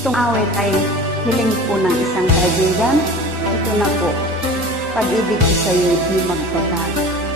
Itong awit ay hiling po ng isang kaibigan. Ito na po, pag-ibig ko sa'yo di magbabago.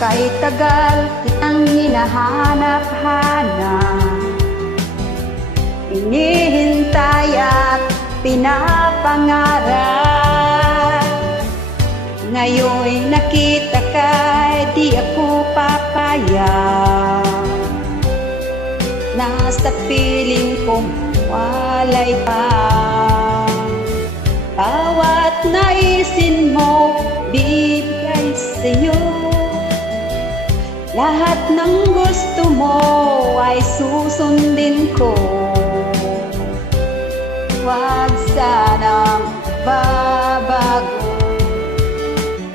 Kahit tagal kitang hinahanap-hanap, inihintay at pinapangarap. Ngayon'y nakita ka, di ako papayag. Nasa piling kong walay pa. Bawat naisin mo, bibigay sa'yo. Lahat ng gusto mo ay susundin ko. Huwag sanang babago.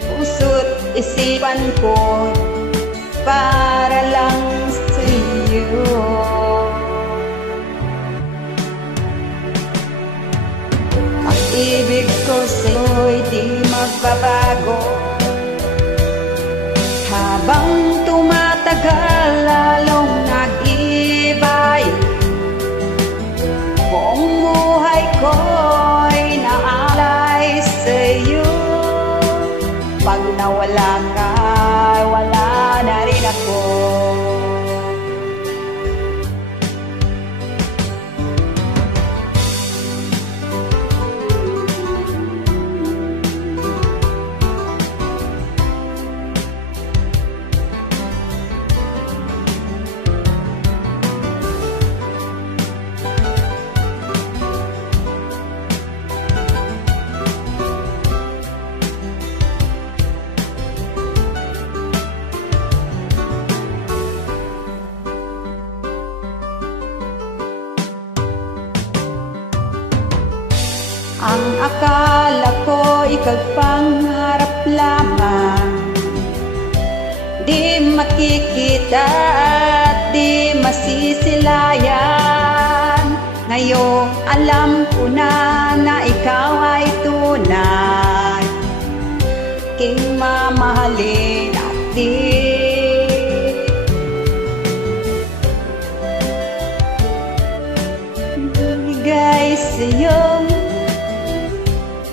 Puso't isipan ko para lang sa'yo. Ang ibig ko sa'yo'y di magbabago. Habang tumatagal, lalong nag-ibay. Buong buhay ko'y naalay sa'yo. Pag nawala ka, wala na rin ako. Ang akala ko ikaw pangarap lamang, di makikita at di masisilayan. Ngayong alam ko na ikaw ay tunay, aking mamahalin at di bigay sa'yo.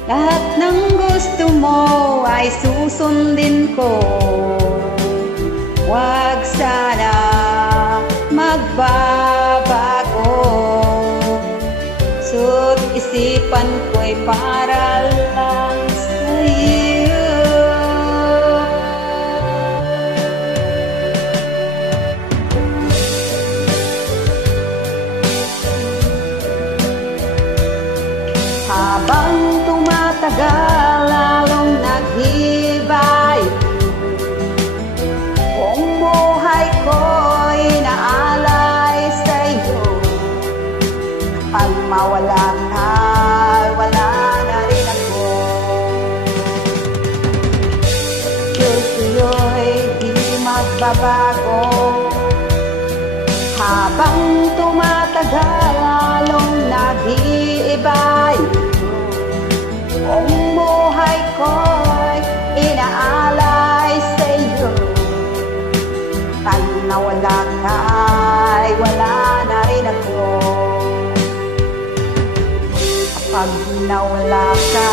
Lahat ng gusto mo ay susundin ko. Huwag sana magbabago. Su't isipan ko'y para lang sa'yo. Habang tumatagal, lalong naghibay. Buong buhay ko'y naalay sa'yo. Kapag mawala ka, wala na rin ako. Sa'yo'y di magbabago. Habang tumatagal, lalong nag-iibay. Buong buhay ko'y inaalay sa'yo. Pag nawala ka, wala na rin ako. Kapag nawala ka,